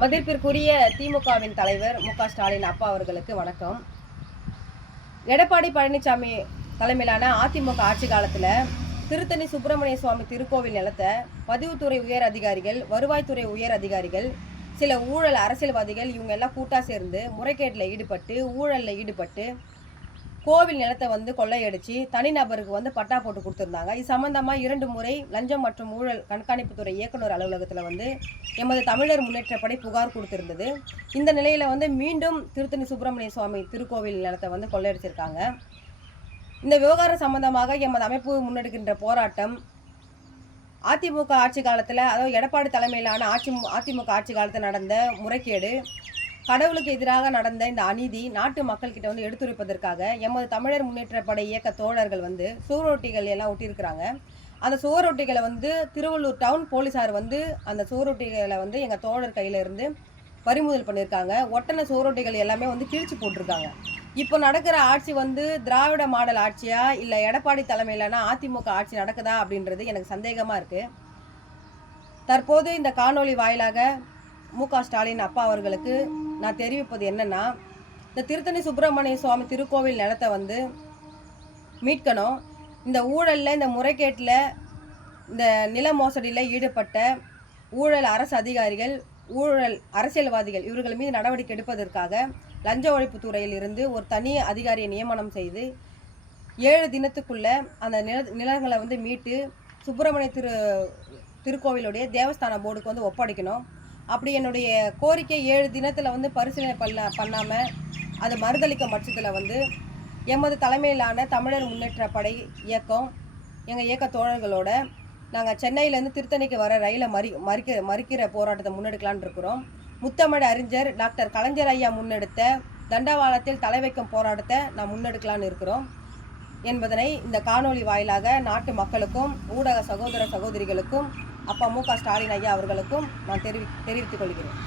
மதிப்பிற்குரிய திமுகவின் தலைவர் மு.க.ஸ்டாலின் அப்பா அவர்களுக்கு வணக்கம். எடப்பாடி பழனிசாமி தலைமையிலான அதிமுக ஆட்சி காலத்தில் திருத்தணி சுப்பிரமணிய சுவாமி திருக்கோவில் நிலத்தை பதிவுத்துறை உயர் அதிகாரிகள், வருவாய்த்துறை உயர் அதிகாரிகள், சில ஊழல் அரசியல்வாதிகள் இவங்க எல்லாம் கூட்டாக சேர்ந்து முறைகேட்டில் ஈடுபட்டு ஊழலில் ஈடுபட்டு கோவில் நிலத்தை கொள்ளையடிச்சு தனிநபருக்கு பட்டா போட்டு கொடுத்துருந்தாங்க. இது சம்பந்தமாக 2 முறை லஞ்சம் மற்றும் ஊழல் கண்காணிப்புத்துறை இயக்குநர் அலுவலகத்தில் எமது தமிழர் முன்னேற்றப்படை புகார் கொடுத்திருந்தது. இந்த நிலையில் மீண்டும் திருத்தணி சுப்பிரமணிய சுவாமி திருக்கோவில் நிலத்தை கொள்ளையடிச்சிருக்காங்க. இந்த விவகாரம் சம்பந்தமாக எமது அமைப்பு முன்னெடுக்கின்ற போராட்டம் அதிமுக ஆட்சி காலத்தில், அதாவது எடப்பாடி தலைமையிலான அதிமுக ஆட்சி காலத்தில் நடந்த முறைகேடு, கடவுளுக்கு எதிராக நடந்த இந்த அநீதி நாட்டு மக்கள்கிட்ட எடுத்துரைப்பதற்காக எமது தமிழர் முன்னேற்றப்படை இயக்க தோழர்கள் சுவரொட்டிகள் எல்லாம் ஒட்டியிருக்கிறாங்க. அந்த சுவரொட்டிகளை திருவள்ளூர் டவுன் போலீஸார் அந்த சுவரொட்டிகளை எங்கள் தோழர் கையில இருந்து பறிமுதல் பண்ணியிருக்காங்க. ஒட்டன சுவரொட்டிகள் எல்லாமே கிழிச்சு போட்டிருக்காங்க. இப்போ நடக்கிற ஆட்சி திராவிட மாடல் ஆட்சியா இல்லை எடப்பாடி தலைமையிலான அதிமுக ஆட்சி நடக்குதா அப்படின்றது எனக்கு சந்தேகமாக இருக்குது. தற்போது இந்த காணொளி வாயிலாக மு.க.ஸ்டாலின் அப்பா அவர்களுக்கு நான் தெரிவிப்பது என்னன்னா, இந்த திருத்தணி சுப்பிரமணிய சுவாமி திருக்கோவில் நிலத்தை மீட்கணும். இந்த ஊழலில், இந்த முறைகேட்டில், இந்த நில மோசடியில் ஈடுபட்ட ஊழல் அரசு அதிகாரிகள், ஊழல் அரசியல்வாதிகள் இவர்கள் மீது நடவடிக்கை எடுப்பதற்காக லஞ்ச ஒழிப்பு துறையில் இருந்து ஒரு தனி அதிகாரியை நியமனம் செய்து 7 தினத்துக்குள்ள அந்த நிலங்களை மீட்டு சுப்பிரமணிய திருக்கோவிலுடைய தேவஸ்தான போர்டுக்கு ஒப்படைக்கணும். அப்படி என்னுடைய கோரிக்கை 7 தினத்தில் பரிசீலனை பண்ணாமல் அது மறுதளிக்கும் பட்சத்தில் எமது தலைமையிலான தமிழர் முன்னேற்றப்படை இயக்கம், எங்கள் இயக்க தோழர்களோட நாங்கள் சென்னையிலேருந்து திருத்தணிக்கு வர ரயிலை மறிக்கிற போராட்டத்தை முன்னெடுக்கலான்னு இருக்கிறோம். முத்தமிழ் அறிஞர் டாக்டர் கலைஞர் ஐயா முன்னெடுத்த தண்டவாளத்தில் தலை வைக்கும் போராட்டத்தை நான் முன்னெடுக்கலான்னு இருக்கிறோம் என்பதனை இந்த காணொளி வாயிலாக நாட்டு மக்களுக்கும் ஊடக சகோதர சகோதரிகளுக்கும் அப்பா மு.க.ஸ்டாலின் ஐயா அவர்களுக்கும் நான் தெரிவித்துக் கொள்கிறேன்.